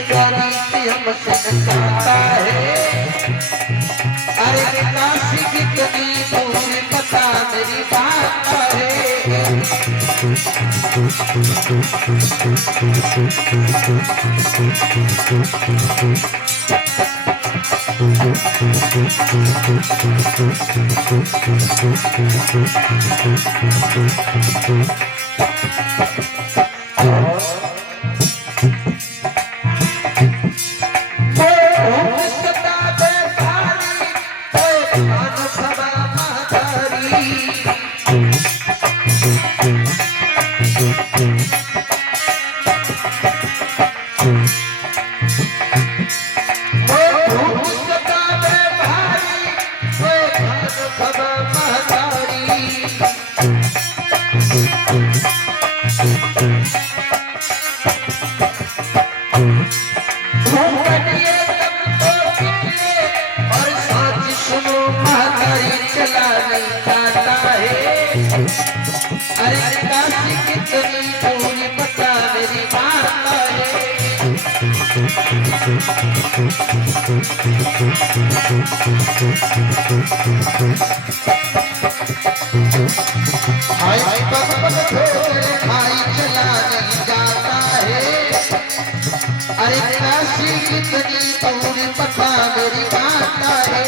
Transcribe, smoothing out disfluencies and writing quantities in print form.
सजारी से हमसे नचाता है। अरे काशी कितनी दूर पता मेरी बात है। अरे काशी कितनी दूर पता मेरी बात है।